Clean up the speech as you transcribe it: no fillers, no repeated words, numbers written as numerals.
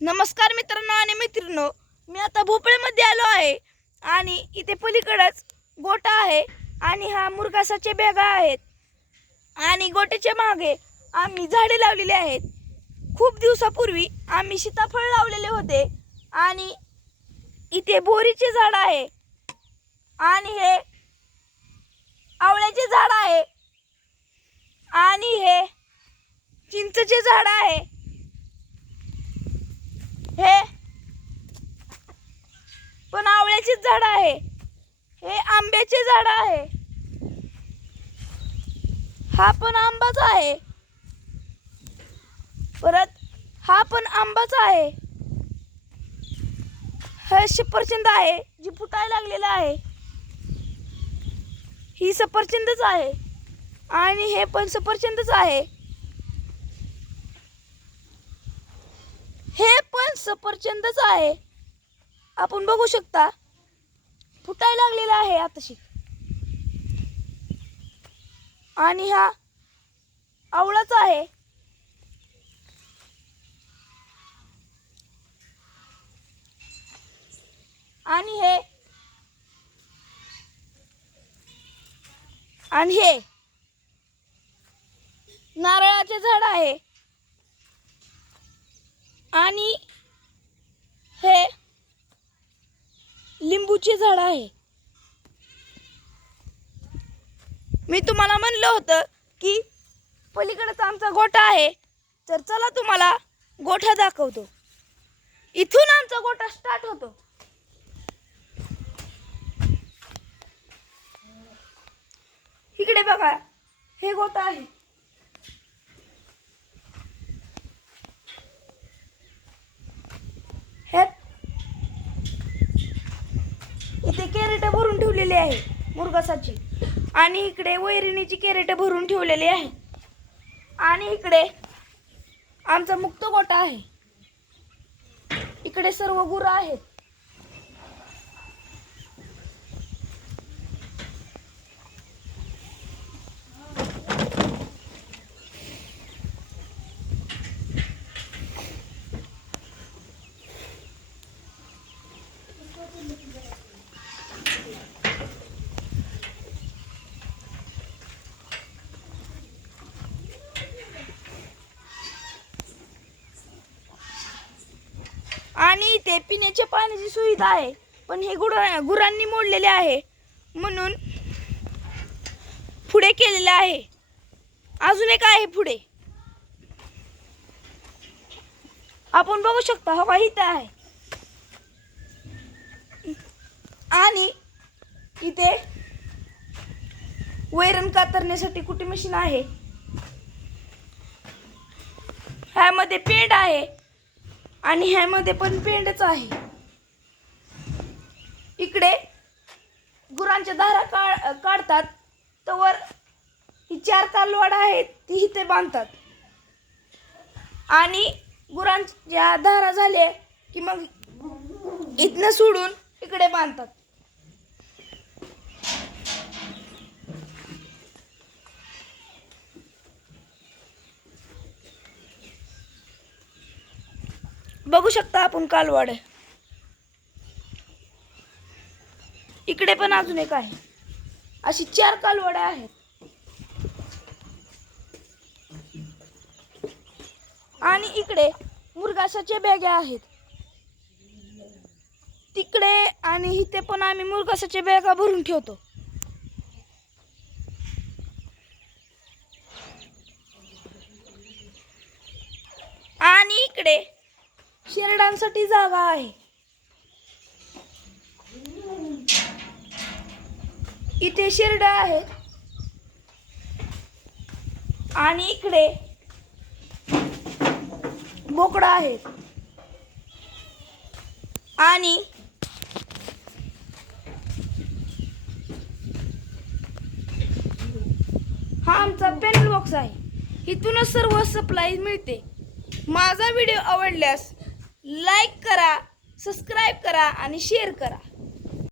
नमस्कार मित्रांनो आणि मैत्रिणींनो, मी आता भोपळेमध्ये आलो आहे आणि इथे पलीकडेच गोठा आहे आणि हा मुरघासाचे बॅगा आहेत आणि गोट्याच्या मागे आम्ही झाडे लावलेली आहेत। खूप दिवसापूर्वी आम्ही सीताफळ लावलेले होते आणि इथे बोरीचे झाड आहे आणि हे आवळ्याचे झाड आहे आणि हे चिंचेचे झाड आहे। हे पण आवळ्याचे झाड आहे, हे आंब्याचे झाड आहे, हा पण आंबाच आहे, परत हा पण आंबाच आहे, हे सफरचंद आहे जी फुटायला लागलेला आहे, ही सफरचंदच आहे आणि हे पण सफरचंदच आहे, हे पण सफरचंदच आहे। आपण बघू शकता फुटायला लागलेला आहे आताशी आणि हा आवळाच आहे। आणि हे नारळाचे झाड आहे आणि हे लिंबूचे झाड आहे। मी तुम्हाला म्हणलं होतं की पलीकडेच आमचा गोठा आहे, तर चला तुम्हाला गोठा दाखवतो। इथून आमचा गोठा स्टार्ट होतो। इकडे बघा, हे गोठा आहे। इथे कॅरेट भरून ठेवलेली आहे मुरघासाची आणि इकडे वैरणीची कॅरेट भरून ठेवलेली आहे आणि इकडे आमचा मुक्त गोठा आहे। इकडे सर्व गुरं आहेत। आणि इथे पिण्याच्या पाण्याची सुविधा आहे, पण हे गुरांनी मोडलेले आहे म्हणून पुढे केलेले आहे। अजून एक आहे पुढे, आपण बघू शकता, हवा इथे आहे आणि इथे वैरण कातरण्यासाठी कुटी मशीन आहे। ह्यामध्ये पेंड आहे आणि ह्यामध्ये पण पेंडच आहे। इकडे गुरांच्या धारा काढतात, तवर ही 4 कालवड आहेत ती इथे बांधतात आणि गुरांच्या धारा झाले की मग इथनं सोडून इकडे बांधतात। बघू शकता आपण कालवाड। इकडे पण अजून एक आहे, अशी 4 कालवड्या आहेत आणि इकडे मुरघासाचे बॅगा आहेत। तिकडे आणि इथे पण आम्ही मुरघासाचे बॅगा भरून ठेवतो आणि इकडे शेरडांसाठी जागा आहे। इथे शेरडा आहेत आणि इकडे बोकडा आहेत आणि हा आमचा पेन बॉक्स आहे। इथूनच सर्व सप्लाय मिळते। माझा व्हिडिओ आवडल्यास लाईक करा, सबस्क्राईब करा आणि शेअर करा।